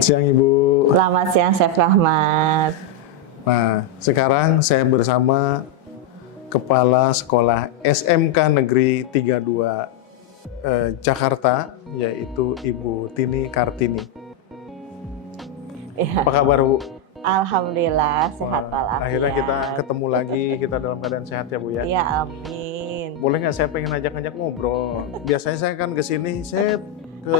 Selamat siang Ibu. Selamat siang Chef Rahmat. Nah, sekarang saya bersama Kepala Sekolah SMK Negeri 32 Jakarta, yaitu Ibu Tini Kartini. Ya. Apa kabar Bu? Alhamdulillah sehat walafiat. Akhirnya kita ketemu lagi, kita dalam keadaan sehat ya Bu ya. Iya, amin. Boleh nggak saya pengen ngajak-ngajak ngobrol? Biasanya saya kan kesini, saya ke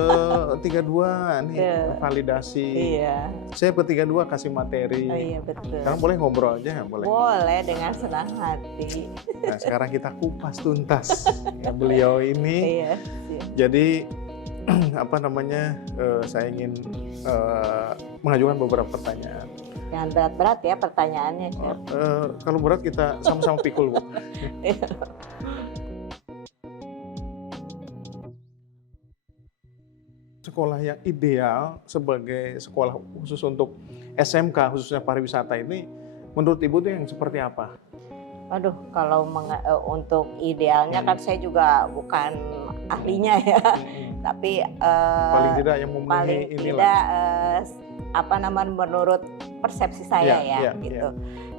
32 nih validasi. Iya. Saya ke 32 kasih materi. Oh iya betul. Sekarang boleh ngobrol aja nggak? Boleh. Boleh dengan senang hati. Nah sekarang kita kupas tuntas ya, beliau ini. Iya. Jadi apa namanya? Saya ingin mengajukan beberapa pertanyaan. Jangan berat-berat ya pertanyaannya, Chef. Kalau berat kita sama-sama pikul Bu. Sekolah yang ideal sebagai sekolah khusus untuk SMK, khususnya pariwisata ini, menurut Ibu itu yang seperti apa? Aduh, kalau untuk idealnya kan saya juga bukan ahlinya ya, tapi paling tidak yang memenuhi inilah. Menurut persepsi saya gitu.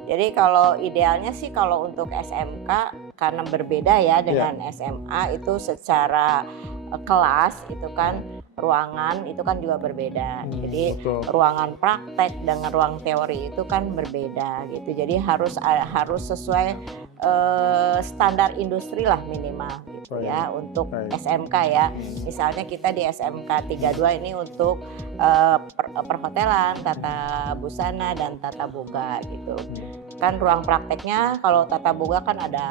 Jadi kalau idealnya sih kalau untuk SMK karena berbeda ya dengan SMA itu secara kelas itu kan ruangan itu kan juga berbeda. Jadi betul. Ruangan praktek dengan ruang teori itu kan berbeda gitu. Jadi harus sesuai standar industri lah minimal gitu ya untuk SMK ya. Misalnya kita di SMK 32 ini untuk perhotelan, tata busana dan tata boga gitu. Kan ruang prakteknya kalau tata boga kan ada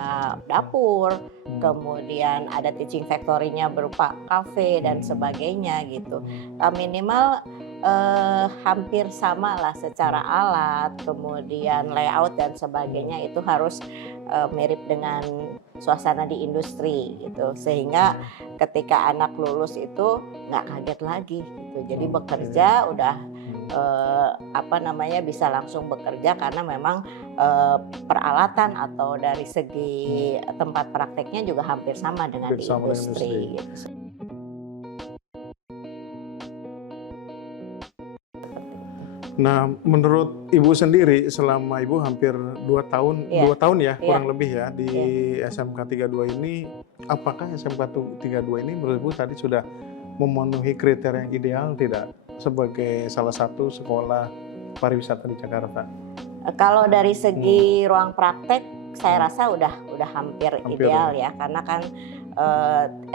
dapur, kemudian ada teaching factory-nya berupa kafe dan sebagainya gitu. Minimal hampir sama lah secara alat, kemudian layout dan sebagainya itu harus mirip dengan suasana di industri gitu. Sehingga ketika anak lulus itu nggak kaget lagi gitu. Jadi bekerja udah bisa langsung bekerja karena memang peralatan atau dari segi tempat prakteknya juga hampir sama dengan di industri. Gitu. Nah, menurut Ibu sendiri selama Ibu hampir 2 tahun, 2 tahun ya kurang lebih ya di SMK 32 ini, apakah SMK 32 ini menurut Ibu tadi sudah memenuhi kriteria yang ideal tidak sebagai salah satu sekolah pariwisata di Jakarta? Kalau dari segi ruang praktek saya rasa udah hampir ideal ya karena kan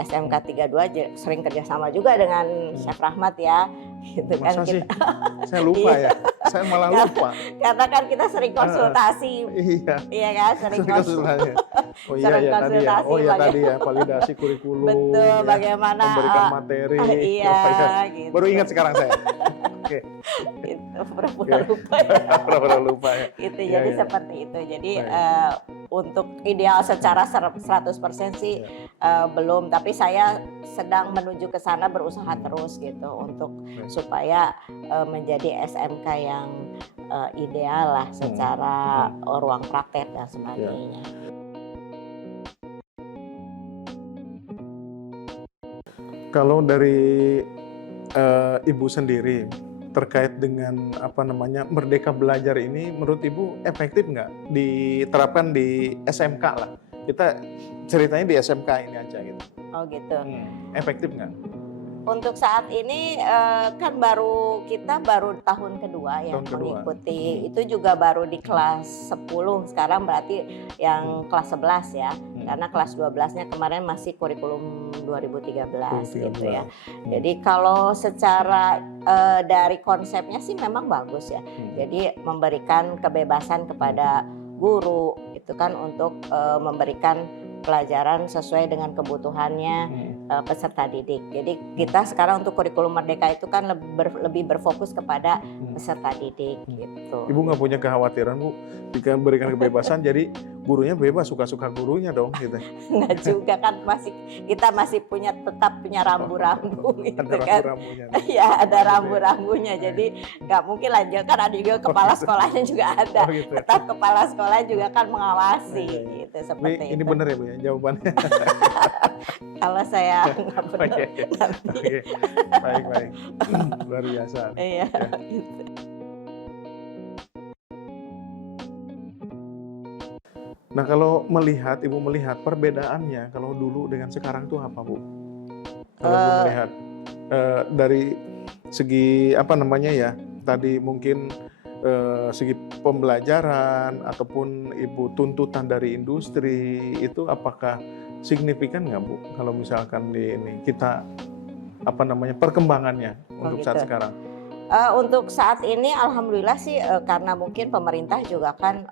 SMK 32 sering kerjasama juga dengan Chef Rahmat ya gitu. Masa kan sih? Saya lupa ya, saya malah lupa. Karena kan kita sering konsultasi, iya kan, sering konsultasi. Oh iya ya tadi ya, tadi ya validasi kurikulum. Betul, bagaimana memberikan materi. Gitu. Baru ingat sekarang saya. Oke. Itu pura-pura lupa ya. Pura-pura lupa ya. Gitu, jadi seperti itu. Jadi untuk ideal secara 100% sih belum, tapi saya sedang menuju ke sana, berusaha terus gitu untuk supaya menjadi SMK yang ideal lah secara ruang praktek dan sebagainya. Kalau dari Ibu sendiri terkait dengan Merdeka Belajar ini, menurut Ibu efektif nggak diterapkan di SMK lah? Kita ceritanya di SMK ini aja gitu. Oh gitu. Efektif nggak? Untuk saat ini kan kita baru tahun kedua ya mengikuti. Itu juga baru di kelas 10, sekarang berarti yang kelas 11 ya. Karena kelas 12-nya kemarin masih kurikulum 2013 gitu ya. Jadi kalau secara dari konsepnya sih memang bagus ya. Jadi memberikan kebebasan kepada guru itu kan untuk memberikan pelajaran sesuai dengan kebutuhannya peserta didik. Jadi kita sekarang untuk kurikulum Merdeka itu kan lebih berfokus kepada peserta didik gitu. Ibu nggak punya kekhawatiran Bu, jika berikan kebebasan jadi gurunya bebas suka-suka gurunya dong gitu? Nggak juga kan, kita masih tetap punya rambu-rambu gitu kan. Iya ada rambu-rambunya, jadi nggak mungkin lanjut kan, ada juga kepala sekolahnya juga ada. Tetap kepala sekolah juga kan mengawasi gitu seperti itu. Ini benar ya Bu ya jawabannya? Kalau saya nggak Oh benar iya, iya. nanti. Oke, baik. Luar biasa. Iya, Ya. gitu. Nah, kalau Ibu melihat perbedaannya kalau dulu dengan sekarang tuh apa, Bu? Kalau Ibu Eh, melihat dari segi apa namanya ya, tadi mungkin segi pembelajaran ataupun Ibu tuntutan dari industri itu apakah signifikan nggak, Bu? Kalau misalkan di ini kita apa namanya perkembangannya oh untuk saat gitu. sekarang? Untuk saat ini alhamdulillah sih, karena mungkin pemerintah juga kan,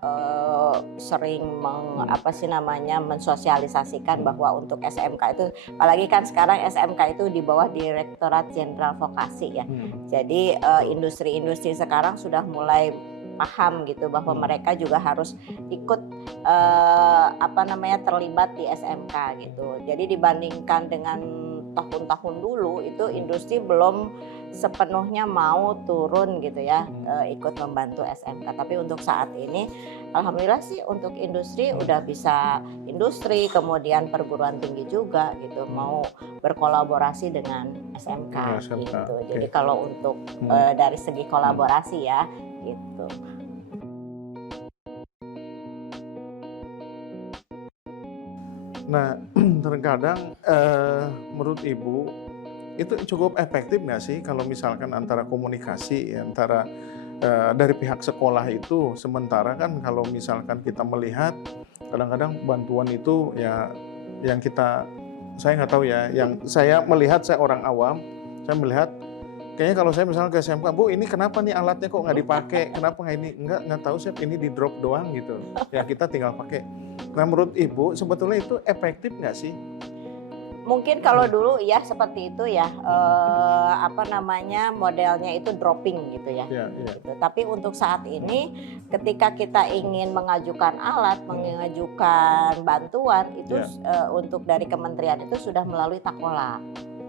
sering apa sih namanya, mensosialisasikan bahwa untuk SMK itu apalagi kan sekarang SMK itu di bawah Direktorat Jenderal Vokasi ya. Jadi, Betul. industri-industri sekarang sudah mulai paham gitu bahwa mereka juga harus ikut, apa namanya, terlibat di SMK gitu. Jadi dibandingkan dengan tahun-tahun dulu itu industri belum sepenuhnya mau turun gitu ya, ikut membantu SMK. Tapi untuk saat ini alhamdulillah sih untuk industri udah bisa industri, kemudian perguruan tinggi juga gitu mau berkolaborasi dengan SMK SMK, gitu. oke. Jadi kalau untuk dari segi kolaborasi ya gitu. Nah, terkadang menurut Ibu itu cukup efektif nggak sih kalau misalkan antara komunikasi antara dari pihak sekolah itu, sementara kan kalau misalkan kita melihat kadang-kadang bantuan itu ya yang saya nggak tahu ya, yang saya melihat, saya orang awam, saya melihat kayaknya kalau saya misalnya ke SMK, Bu ini kenapa nih alatnya kok nggak dipakai, kenapa nggak ini, nggak tahu Chef, ini di drop doang gitu, ya kita tinggal pakai. Nah menurut Ibu sebetulnya itu efektif nggak sih? Mungkin kalau dulu ya seperti itu ya, apa namanya, modelnya itu dropping gitu ya. Iya. Gitu. Tapi untuk saat ini ketika kita ingin mengajukan alat, mengajukan bantuan itu untuk dari kementerian itu sudah melalui Takola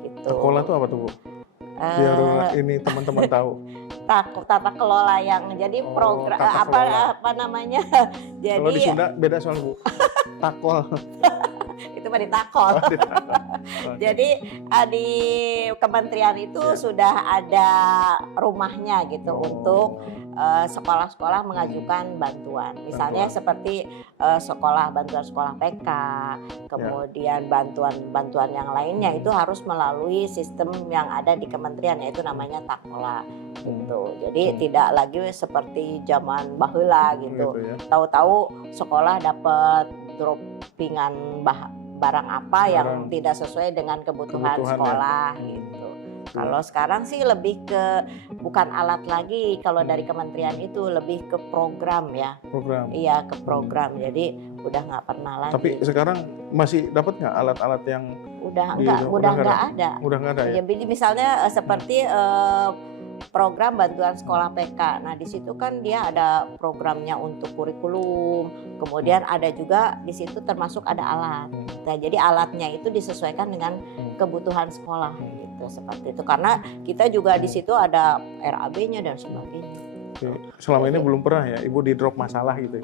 gitu. Takola itu apa tuh, Bu? Biar ini teman-teman tahu. Tata kelola yang jadi program tata kelola. apa namanya? Kalau di Jadi Sunda beda soal, Bu. Takol. itu mah ditakol. Oh, ditakol. Oke. Jadi di kementerian itu sudah ada rumahnya gitu untuk sekolah-sekolah mengajukan bantuan. Misalnya seperti bantuan sekolah PK, kemudian bantuan-bantuan yang lainnya itu harus melalui sistem yang ada di kementerian yaitu namanya Takola gitu. Jadi tidak lagi seperti zaman baheula gitu. Gitu ya. Tahu-tahu sekolah dapat droppingan barang apa yang tidak sesuai dengan kebutuhan sekolah gitu. Kalau sekarang sih lebih ke bukan alat lagi kalau dari kementerian itu lebih ke program ya. Program. Iya ke program. Jadi udah nggak pernah lagi. Tapi sekarang masih dapat nggak alat-alat yang udah nggak ada. Udah nggak ada ya. Jadi misalnya seperti program bantuan sekolah PK. Nah, di situ kan dia ada programnya untuk kurikulum, kemudian ada juga di situ termasuk ada alat. Nah, jadi alatnya itu disesuaikan dengan kebutuhan sekolah gitu, seperti itu. Karena kita juga di situ ada RAB-nya dan sebagainya. Selama ini belum pernah ya Ibu di drop masalah gitu.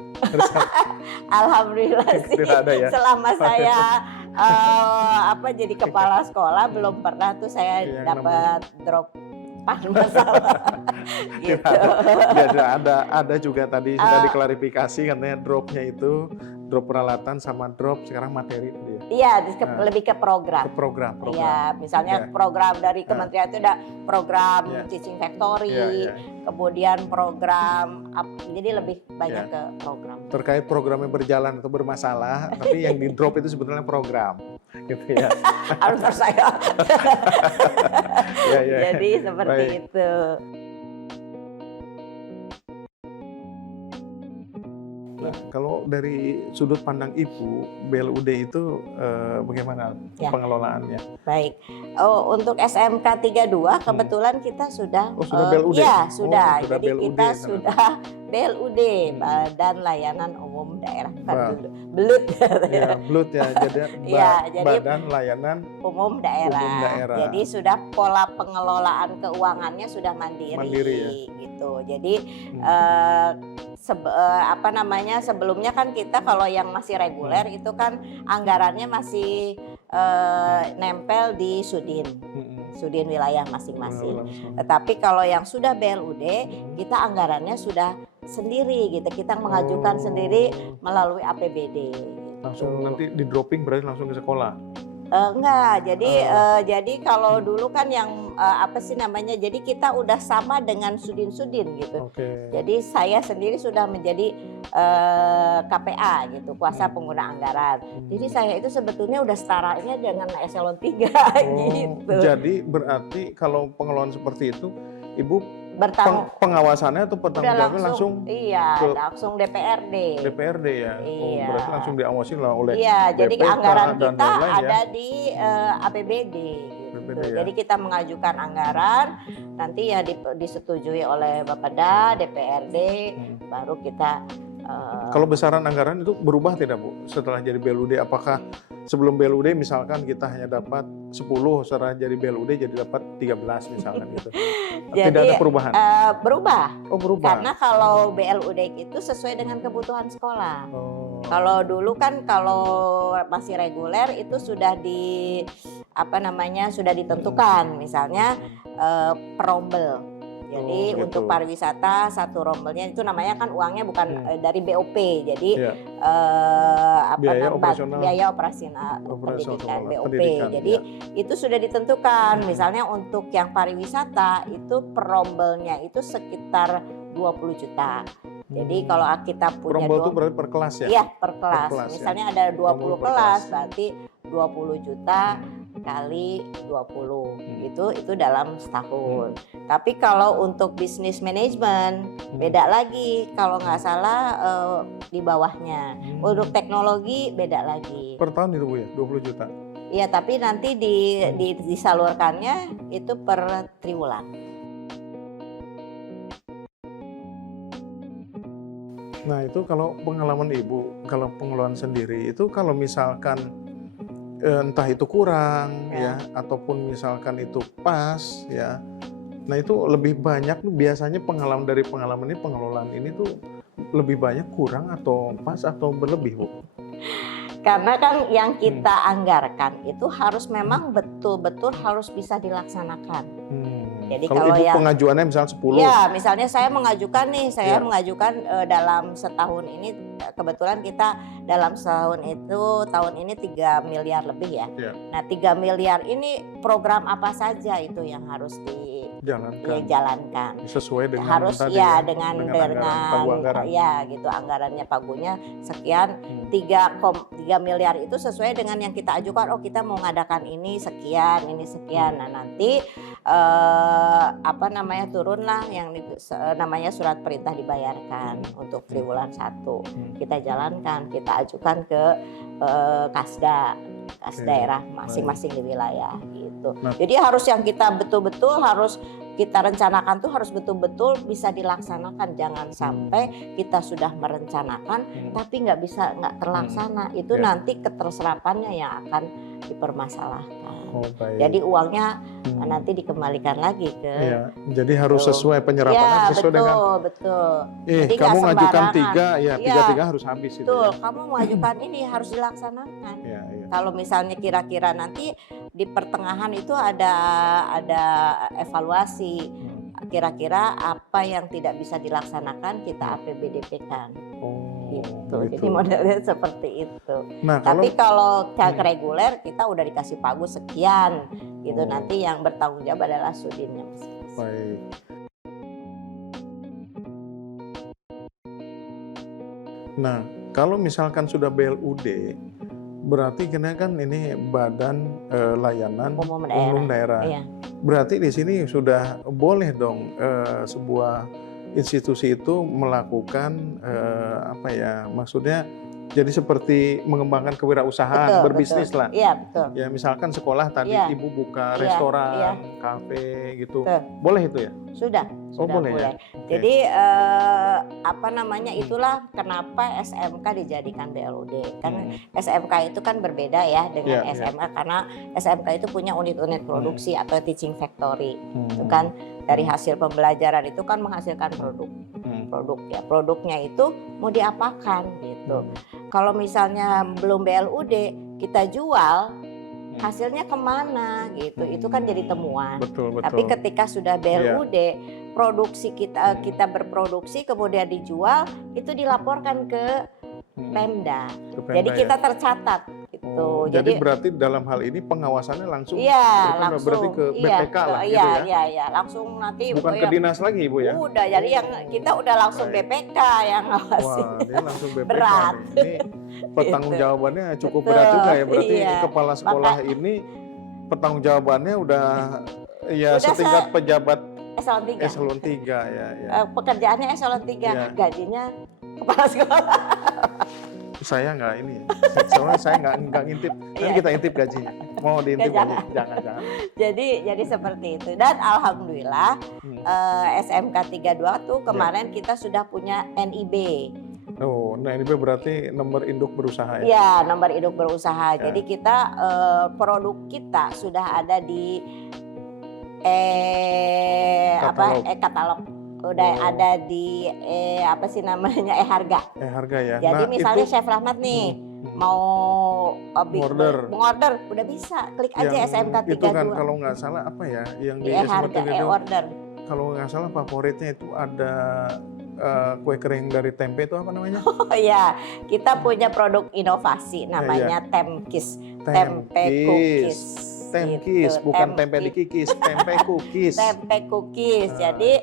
Alhamdulillah sih. Tidak ada ya. Selama saya jadi kepala sekolah belum pernah tuh saya dapat drop masalah gitu. Ada juga tadi sudah diklarifikasi katanya dropnya itu drop peralatan sama drop sekarang materi tadi ya. Iya, lebih ke program. Ke program. Iya, misalnya program dari kementerian itu ada program Teaching Factory, kemudian program jadi lebih banyak ke program. Terkait programnya berjalan atau bermasalah, tapi yang di drop itu sebetulnya program. Gitu ya. Harus saya. Jadi seperti itu. Nah, kalau dari sudut pandang Ibu, BLUD itu bagaimana pengelolaannya? Baik. Untuk SMK 32 kebetulan kita sudah BLUD. Ya, sudah. Jadi BLUD, kita sudah BLUD, Badan Layanan Umum Daerah. Belut. Ya, belut ya. Jadi Badan Layanan Umum Daerah. Jadi sudah pola pengelolaan keuangannya sudah mandiri ya? Gitu. Jadi sebelumnya kan kita kalau yang masih reguler itu kan anggarannya masih nempel di Sudin wilayah masing-masing. Tetapi kalau yang sudah BLUD, kita anggarannya sudah sendiri gitu. Kita mengajukan sendiri melalui APBD. Langsung nanti di dropping berarti langsung ke sekolah? Enggak, jadi kalau dulu kan yang apa sih namanya, jadi kita udah sama dengan Sudin gitu. Jadi saya sendiri sudah menjadi KPA gitu, kuasa pengguna anggaran. Jadi saya itu sebetulnya udah setaranya dengan eselon 3 gitu. Jadi berarti kalau pengelolaan seperti itu, Ibu pengawasannya atau pertanggungjawabannya langsung langsung DPRD ya. Iya. Berarti langsung diawasi lah oleh jadi anggaran kita lain-lain, ada di APBD gitu. Jadi kita mengajukan anggaran, nanti ya disetujui oleh Bapeda, DPRD, baru kita kalau besaran anggaran itu berubah tidak Bu setelah jadi BLUD? Apakah sebelum BLUD misalkan kita hanya dapat 10, setelah jadi BLUD jadi dapat 13 misalkan gitu? Tidak ada perubahan? Berubah. Oh berubah. Karena kalau BLUD itu sesuai dengan kebutuhan sekolah. Kalau dulu kan kalau masih reguler itu sudah sudah ditentukan, misalnya per rombel. Jadi untuk pariwisata satu rombelnya itu namanya kan uangnya bukan dari BOP, jadi biaya operasional pendidikan BOP. Jadi itu sudah ditentukan. Misalnya untuk yang pariwisata itu per rombelnya itu sekitar 20 juta. Jadi kalau kita punya rombel itu berarti per kelas ya? Iya, per kelas. Misalnya ada 20 kelas, berarti 20 juta kali 20 itu dalam setahun. Tapi kalau untuk bisnis manajemen beda lagi, kalau nggak salah di bawahnya. Untuk teknologi beda lagi. Per tahun itu Bu ya, 20 juta? Iya, tapi nanti disalurkannya itu per triwulan. Nah itu kalau pengalaman Ibu, kalau pengelolaan sendiri itu kalau misalkan entah itu kurang ya ataupun misalkan itu pas ya, nah itu lebih banyak biasanya pengalaman ini pengelolaan ini tuh lebih banyak kurang atau pas atau berlebih Bu? Karena kan yang kita anggarkan itu harus memang betul-betul harus bisa dilaksanakan. Jadi kalau Ibu pengajuannya misalnya 10. Ya, misalnya saya mengajukan mengajukan dalam setahun ini, kebetulan kita dalam setahun itu tahun ini 3 miliar lebih ya. Nah 3 miliar ini program apa saja itu yang harus dijalankan. Sesuai dengan harus tadi dengan anggaran. Ya gitu, anggarannya pagunya sekian. 3 miliar itu sesuai dengan yang kita ajukan. Oh kita mau ngadakan ini sekian. Nah nanti turunlah yang namanya surat perintah dibayarkan untuk triwulan 1. Kita jalankan, kita ajukan ke kas daerah masing-masing di wilayah gitu. Jadi harus yang kita betul-betul harus kita rencanakan tuh harus betul-betul bisa dilaksanakan. Jangan sampai kita sudah merencanakan tapi nggak terlaksana. Itu nanti keterserapannya yang akan dipermasalahkan. Jadi uangnya nanti dikembalikan lagi ke. Jadi harus sesuai penyerapannya sesuai dengan. Betul. Jadi kamu mengajukan 3 harus habis itu. Betul. Kamu mengajukan ini harus dilaksanakan. Kalau misalnya kira-kira nanti di pertengahan itu ada evaluasi. Kira-kira apa yang tidak bisa dilaksanakan kita APBDP-kan. Gitu. Jadi modelnya seperti itu. Tapi kalau reguler kita udah dikasih pagu sekian gitu. Nanti yang bertanggung jawab adalah Sudinnya masing-masing. Baik. Nah, kalau misalkan sudah BLUD, berarti kan ini Badan Layanan Umum Daerah. Berarti di sini sudah boleh dong sebuah institusi itu melakukan maksudnya jadi seperti mengembangkan kewirausahaan, berbisnis lah. Iya, betul. Ya misalkan sekolah tadi Ibu buka restoran, kafe gitu. Boleh itu ya? Sudah boleh. Ya? Okay. Jadi itulah kenapa SMK dijadikan BLUD. Kan SMK itu kan berbeda ya dengan SMA karena SMK itu punya unit-unit produksi atau teaching factory. Itu kan dari hasil pembelajaran itu kan menghasilkan produk ya. Produknya itu mau diapakan gitu. Kalau misalnya belum BLUD kita jual hasilnya kemana gitu. Itu kan jadi temuan. Betul. Tapi ketika sudah BLUD, produksi kita berproduksi kemudian dijual, itu dilaporkan ke Pemda. Jadi kita tercatat gitu. Jadi berarti dalam hal ini pengawasannya langsung langsung berarti ke BPK lah gitu ya. Iya, langsung nanti bukan ke dinas lagi Ibu ya. Udah, jadi yang kita udah langsung BPK yang ngawasin. Wah, dia langsung BPK. Berat. Ini pertanggungjawabannya cukup berat juga ya. Berarti kepala sekolah ini pertanggungjawabannya udah setingkat pejabat eselon 3 ya. Pekerjaannya eselon 3, gajinya kepala sekolah. Saya nggak ini, soalnya saya nggak ngintip. Nanti kita intip gajinya. Mau diintip gaji? Jangan. Jadi seperti itu. Dan alhamdulillah SMK 32 tuh kemarin kita sudah punya NIB. Oh, NIB berarti nomor induk berusaha ya? Iya, nomor induk berusaha. Jadi kita produk kita sudah ada di katalog. Udah ada di e-harga. E-harga ya. Jadi misalnya Chef Rahmat nih mau order, udah bisa klik aja SMK 32. Itu kan kalau nggak salah apa ya yang di e-harga, e-order. Kalau nggak salah favoritnya itu ada kue kering dari tempe itu apa namanya? Oh iya, kita punya produk inovasi namanya Temkis, tempe cookies. Temkis, bukan tempe dikikis, tempe cookies. Tempe cookies. Jadi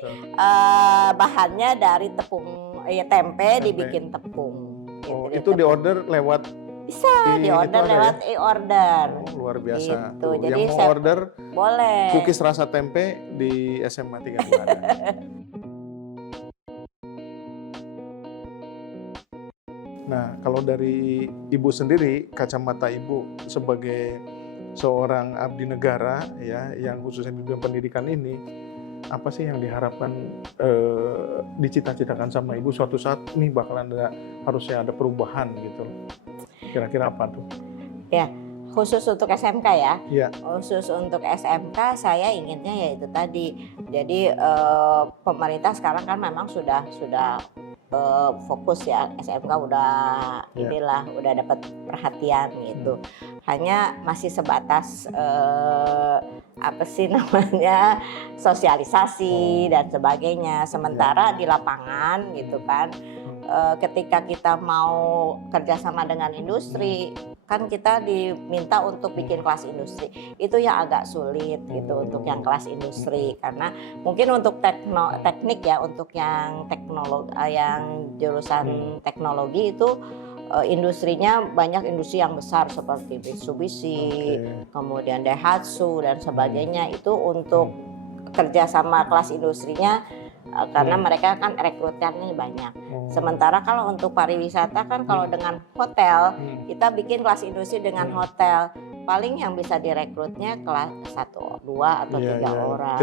bahannya dari tepung tempe dibikin tepung. Itu diorder lewat bisa diorder lewat e-order. Luar biasa. Gitu. Jadi yang mau order boleh. Cookies rasa tempe di SMA 32 ada. Nah, kalau dari Ibu sendiri, kacamata Ibu sebagai seorang abdi negara ya yang khususnya di bidang pendidikan ini, apa sih yang diharapkan dicita-citakan sama Ibu suatu saat nih bakalan harusnya ada perubahan gitu. Kira-kira apa tuh? Ya, khusus untuk SMK ya. Iya. Khusus untuk SMK saya inginnya ya itu tadi. Jadi pemerintah sekarang kan memang sudah fokus ya, SMK udah udah dapat perhatian gitu. Hanya masih sebatas sosialisasi dan sebagainya. Sementara di lapangan gitu kan, ketika kita mau kerjasama dengan industri, kan kita diminta untuk bikin kelas industri. Itu yang agak sulit gitu untuk yang kelas industri, karena mungkin untuk teknik ya, untuk yang teknologi, yang jurusan teknologi itu industrinya banyak industri yang besar seperti Mitsubishi, kemudian Daihatsu dan sebagainya. Itu untuk kerjasama kelas industrinya karena mereka kan rekrutannya banyak. Sementara kalau untuk pariwisata kan kalau dengan hotel, kita bikin kelas industri dengan hotel, paling yang bisa direkrutnya kelas 1, 2 atau 3 orang,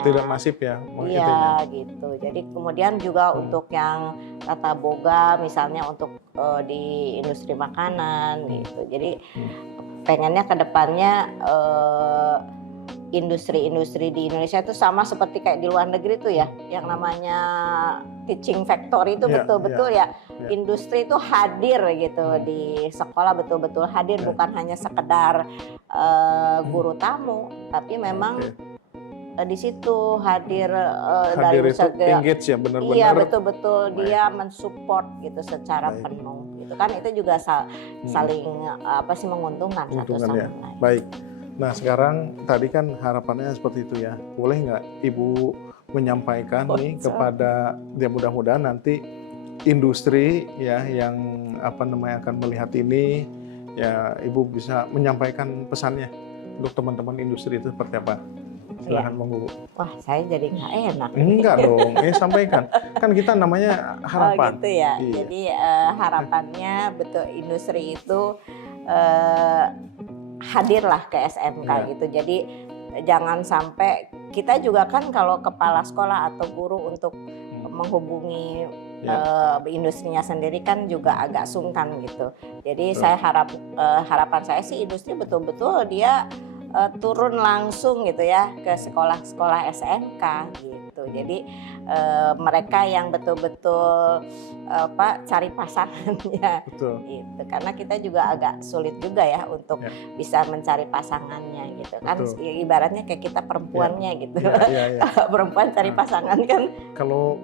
tidak masif ya. Iya gitu. Jadi kemudian juga untuk yang tata boga misalnya untuk di industri makanan gitu. Jadi pengennya ke depannya industri-industri di Indonesia itu sama seperti kayak di luar negeri tuh ya, yang namanya teaching factory itu betul-betul industri itu hadir gitu di sekolah, betul-betul hadir, bukan hanya sekedar guru tamu, tapi memang di situ hadir dari segi engage ya, benar-benar. Iya, betul-betul dia mensupport gitu secara penuh gitu kan. Itu juga saling menguntungkan satu sama lain. Baik. Nah sekarang tadi kan harapannya seperti itu ya. Boleh nggak Ibu menyampaikan nih kepada dia, mudah-mudahan nanti industri ya yang akan melihat ini ya, Ibu bisa menyampaikan pesannya untuk teman-teman industri itu seperti apa? Silahkan monggo. Wah, saya jadi nggak enak. Enggak dong, sampaikan. Kan kita namanya harapan. Oh gitu ya. Iya. Jadi harapannya betul industri itu hadirlah ke SMK gitu. Jadi jangan sampai kita juga kan kalau kepala sekolah atau guru untuk menghubungi industrinya sendiri kan juga agak sungkan gitu. Jadi saya harapan saya sih industri betul-betul dia turun langsung gitu ya ke sekolah-sekolah SMK gitu. gitu. Jadi mereka yang betul-betul cari pasangannya. Betul. Gitu. Karena kita juga agak sulit juga ya untuk bisa mencari pasangannya gitu kan. Betul. Ibaratnya kayak kita perempuannya gitu. Ya. Perempuan cari pasangan kan. Kalau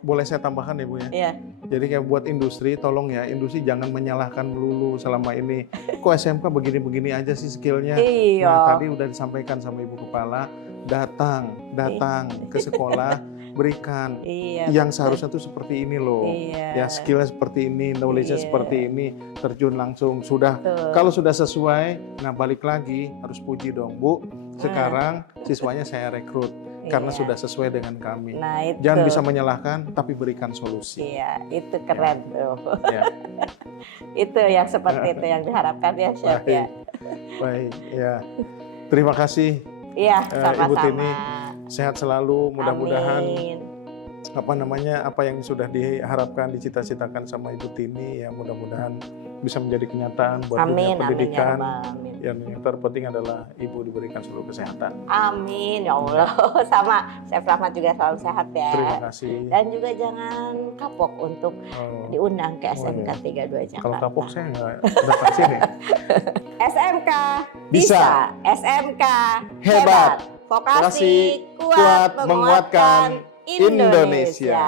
boleh saya tambahkan ya Bu ya. Iya. Jadi kayak buat industri, tolong ya industri jangan menyalahkan melulu selama ini. Kok SMK begini-begini aja sih skillnya. Iya. Nah tadi udah disampaikan sama Ibu Kepala, datang ke sekolah, berikan yang seharusnya tuh seperti ini loh. Ya skillnya seperti ini, knowledge-nya seperti ini, terjun langsung. Sudah, kalau sudah sesuai, nah balik lagi harus puji dong Bu. Sekarang siswanya saya rekrut. Karena sudah sesuai dengan kami. Nah, itu. Jangan bisa menyalahkan, tapi berikan solusi. Iya, itu keren tuh. Ya. Itu yang seperti itu yang diharapkan ya, Chef ya. Baik, ya. Terima kasih. Iya, sama-sama. Ibu Tini, sehat selalu. Mudah-mudahan apa yang sudah diharapkan, dicita-citakan sama Ibu Tini, ya mudah-mudahan bisa menjadi kenyataan buat dunia pendidikan. Amin. Yang terpenting adalah Ibu diberikan seluruh kesehatan. Amin, ya Allah. Sama Chef Rahmat juga selalu sehat ya. Terima kasih. Dan juga jangan kapok untuk diundang ke SMK 32 Jakarta. Kalau kapok saya nggak datang sini. SMK bisa. SMK hebat. Vokasi kuat menguatkan Indonesia.